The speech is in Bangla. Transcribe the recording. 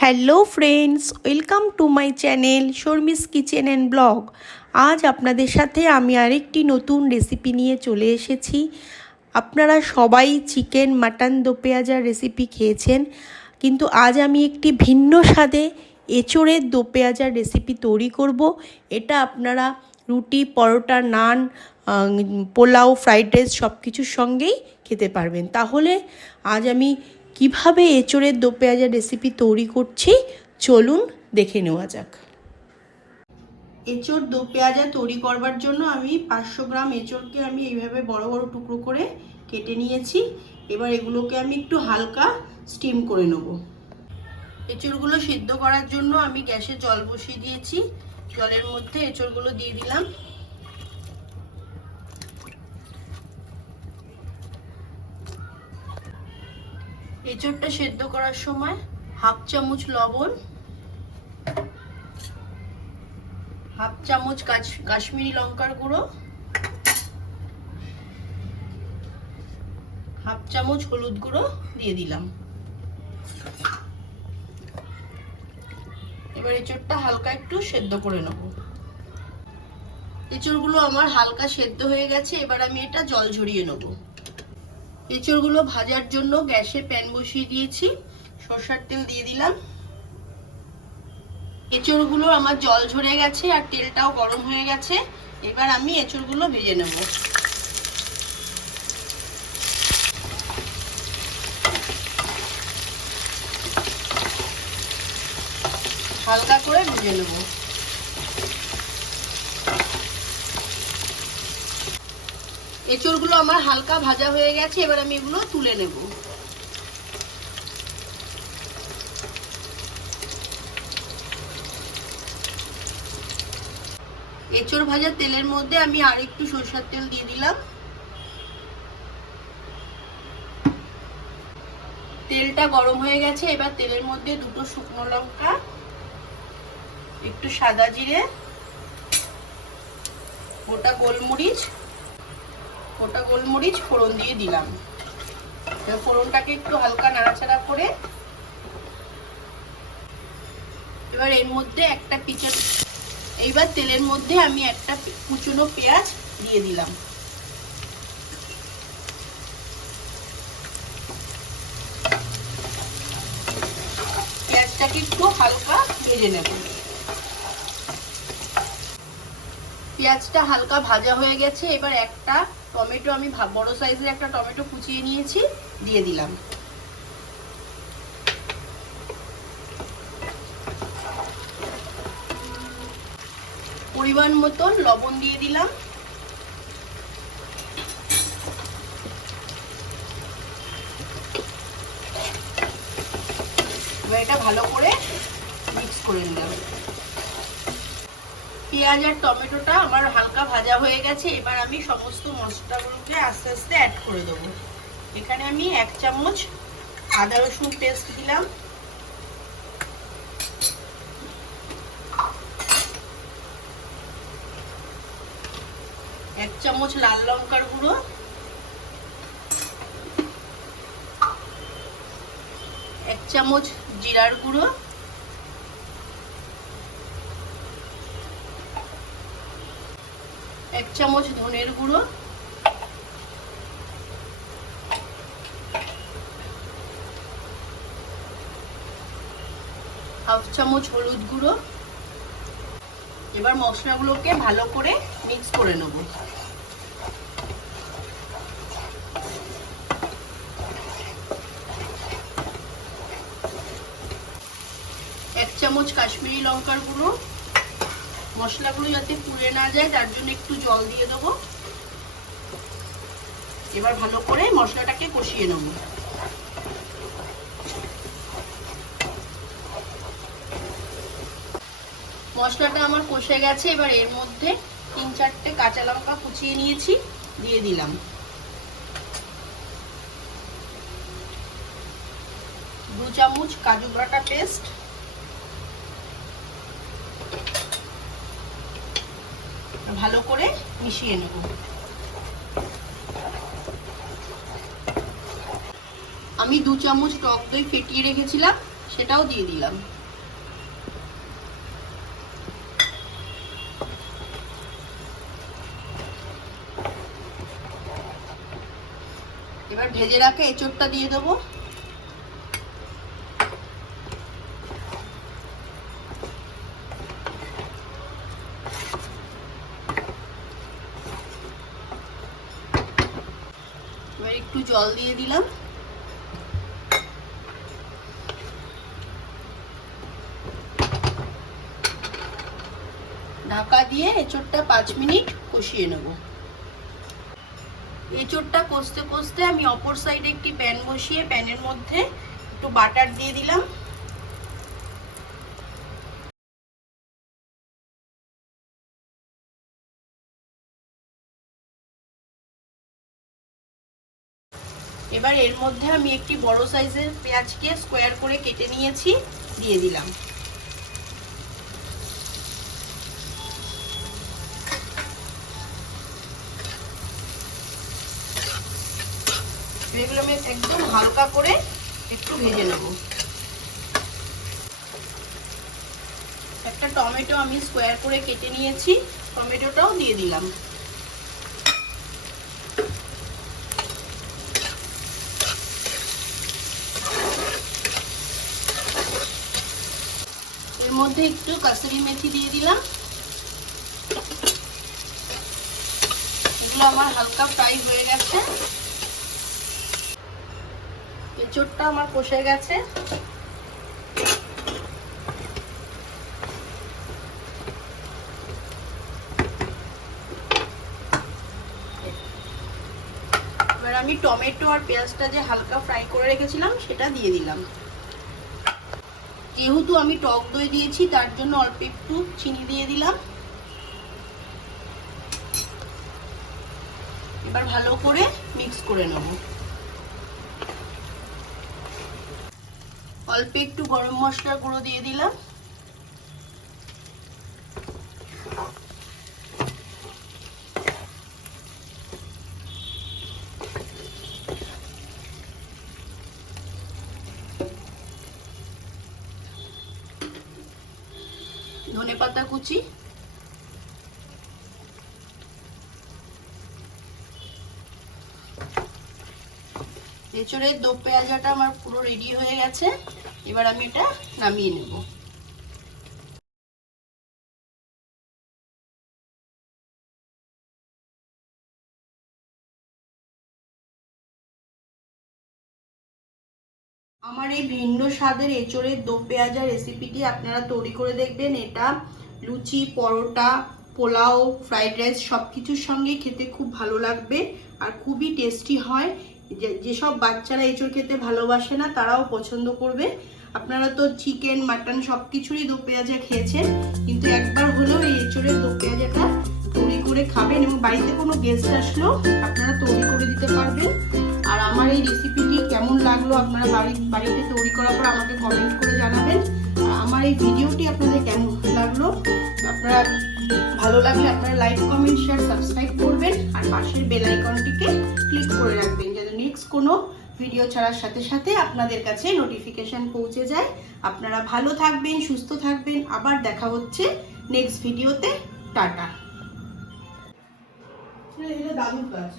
Hello friends welcome to my channel Sharmi's kitchen and blog আজ আপনাদের সাথে আমি আরেকটি নতুন রেসিপি নিয়ে চলে এসেছি। আপনারা সবাই চিকেন মাটন দো পেঁয়াজার রেসিপি খেয়েছেন। কিন্তু আজ আমি একটি ভিন্ন স্বাদে এঁচোড়ের দো পেঁয়াজার রেসিপি তৈরি করব। এটা আপনারা রুটি, পরোটা, নান পোলাও ফ্রাইড রাইস সব কিছুর সঙ্গেই খেতে পারবেন। তাহলে আজ আমি কীভাবে এঁচোড়ের দো পেঁয়াজার রেসিপি তৈরি করছি, চলুন দেখে নেওয়া যাক। এঁচোড় দো পেঁয়াজা তৈরি করবার জন্য আমি পাঁচশো গ্রাম এঁচোড়কে আমি এইভাবে বড় বড় টুকরো করে কেটে নিয়েছি। এবার এগুলোকে আমি একটু হালকা স্টিম করে নেব। এঁচোড়গুলো সিদ্ধ করার জন্য আমি গ্যাসে জল বসিয়ে দিয়েছি। জলের মধ্যে এঁচোড়গুলো দিয়ে দিলাম। এঁচোড়টা সেদ্ধ করার সময় হাফ চামচ লবণ, হাফ চামচ কাশ্মীরি লঙ্কার গুঁড়ো, হাফ চামচ হলুদ গুঁড়ো দিয়ে দিলাম। এবার এঁচোড়টা হালকা একটু সেদ্ধ করে নেব। এঁচোড়গুলো আমার হালকা সেদ্ধ হয়ে গেছে, এবার আমি এটা জল ঝরিয়ে নেব। এঁচড়গুলো ভাজার জন্য গ্যাসে প্যান বসিয়ে দিয়েছি। সরষার তেল দিয়ে দিলাম। এঁচড়গুলো আমার জল ঝরে গেছে আর তেলটাও গরম হয়ে গেছে। এবার আমি এঁচড়গুলো ভেজে নেব। হালকা করে ভেজে নেব। এঁচড়গুলো আমার হালকা ভাজা হয়ে গেছে, এবার আমি এগুলো তুলে নেব। এঁচড় ভাজা তেলের মধ্যে আমি আর একটু সরষের তেল দিয়ে দিলাম। তেলটা গরম হয়ে গেছে, এবার তেলের মধ্যে দুটো শুকনো লঙ্কা, একটু সাদা জিরে, গোটা গোলমরিচ গোটা গোলমরিচ ফোড়ন দিয়ে দিলাম। ফোড়নটাকে একটু হালকা নাড়াচাড়া করে এবার এর মধ্যে একটা পিচন এইবার তেলের মধ্যে আমি একটা কুচনো পেঁয়াজ দিয়ে দিলাম। পেঁয়াজটাকে একটু হালকা ভেজে নেব। পেঁয়াজটা হালকা ভাজা হয়ে গেছে, এবার একটা টমেটো আমি বড় সাইজের একটা টমেটো কুচিয়ে নিয়েছি, দিয়ে দিলাম। পরিমাণ মতন লবণ দিয়ে দিলাম। এবার এটা ভালো করে মিক্স করে নিলাম। পেঁয়াজ আর টমেটোটা আমার হালকা ভাজা হয়ে গেছে, এবার আমি সমস্ত মশলাগুলোকে আস্তে আস্তে অ্যাড করে দেবো। এখানে আমি এক চামচ আদা রসুন পেস্ট দিলাম। এক চামচ লাল লঙ্কার গুঁড়ো। এক চামচ জিরার গুঁড়ো। এক চামচ ধনের গুঁড়ো। হাফ চামচ হলুদ গুঁড়ো। এবার মশলাগুলোকে ভালো করে মিক্স করে নেব। এক চামচ কাশ্মীরি লঙ্কার গুঁড়ো। মশলাগুলো যাতে পুড়ে না যায়, তার জন্য একটু জল দিয়ে দেবো। এবার ভালো করে মশলাটাকে কষিয়ে নেব। মশলাটা আমার কষে গেছে, এবার এর মধ্যে তিন চারটে কাঁচা লঙ্কা কুচিয়ে নিয়েছি, দিয়ে দিলাম। দু চামচ কাজু বাটা পেস্ট। ভালো করে মিশিয়ে নেব। আমি দু চামচ টক দই ফেটিয়ে রেখেছিলাম, সেটাও দিয়ে দিলাম। এবার ভেজে রাখে এঁচড়টা দিয়ে দেবো এবার একটু জল দিয়ে দিলাম। ঢাকা দিয়ে এঁচড়টা পাঁচ মিনিট কষিয়ে নেব। এঁচড়টা কষতে কষতে আমি অপর সাইডে একটি প্যান বসিয়ে প্যানের মধ্যে একটু বাটার দিয়ে দিলাম। এবার এর মধ্যে আমি একটি বড় সাইজের পেঁয়াজকে স্কোয়ার করে কেটে নিয়েছি, দিয়ে দিলাম। এগুলো আমি একদম হালকা করে একটু ভেজে নেব। একটা টমেটো আমি স্কোয়ার করে কেটে নিয়েছি, টমেটোটাও দিয়ে দিলাম এর মধ্যে একটু কাসুরি মেথি দিয়ে দিলাম। এগুলো আমার হালকা ফ্রাই হয়ে গেছে। এঁচড়টা আমার কষে গেছে। এবার আমি টমেটো আর পেঁয়াজটা যে হালকা ফ্রাই করে রেখেছিলাম, সেটা দিয়ে দিলাম। যেহেতু আমি টক দই দিয়েছি, তার জন্য অল্প একটু চিনি দিয়ে দিলাম। এবার ভালো করে মিক্স করে নেব। অল্প একটু গরম মশলার গুঁড়ো দিয়ে দিলাম। ধনে পাতা কুচি। এছাড়া দো পেঁয়াজাটা আমার পুরো রেডি হয়ে গেছে। এবার আমি এটা নামিয়ে নেব। আমার এই ভিন্ন স্বাদের এঁচড়ের দো পেঁয়াজা রেসিপিটি আপনারা তৈরি করে দেখবেন। এটা লুচি, পরোটা, পোলাও ফ্রাইড রাইস সব কিছুর সঙ্গে খেতে খুব ভালো লাগবে আর খুবই টেস্টি হয়। যেসব বাচ্চারা এঁচড় খেতে ভালোবাসে না, তারাও পছন্দ করবে। আপনারা তো চিকেন মাটন সব কিছুরই দো পেঁয়াজা খেয়েছেন, কিন্তু একবার হলেও এই এঁচড়ের দো পেঁয়াজাটা তৈরি করে খাবেন এবং বাড়িতে কোনো গেস্ট আসলেও আপনারা তৈরি করে দিতে পারবেন। আমার এই রেসিপিটি কেমন লাগল আপনারা বাড়ি, বাড়িতে তৈরি করার পর আমাকে কমেন্ট করে জানাবেন। আমার এই ভিডিওটি আপনাদের কেমন লাগল? আপনারা ভালো লাগলে আপনারা লাইক কমেন্ট শেয়ার সাবস্ক্রাইব করবেন আর পাশের বেল আইকনটিকে ক্লিক করে রাখবেন যাতে নেক্সট কোনো ভিডিও ছাড়ার সাথে সাথে আপনাদের কাছে নোটিফিকেশন পৌঁছে যায়। আপনারা ভালো থাকবেন, সুস্থ থাকবেন। আবার দেখা হচ্ছে নেক্সট ভিডিওতে টাটা। দাদুর কাজ।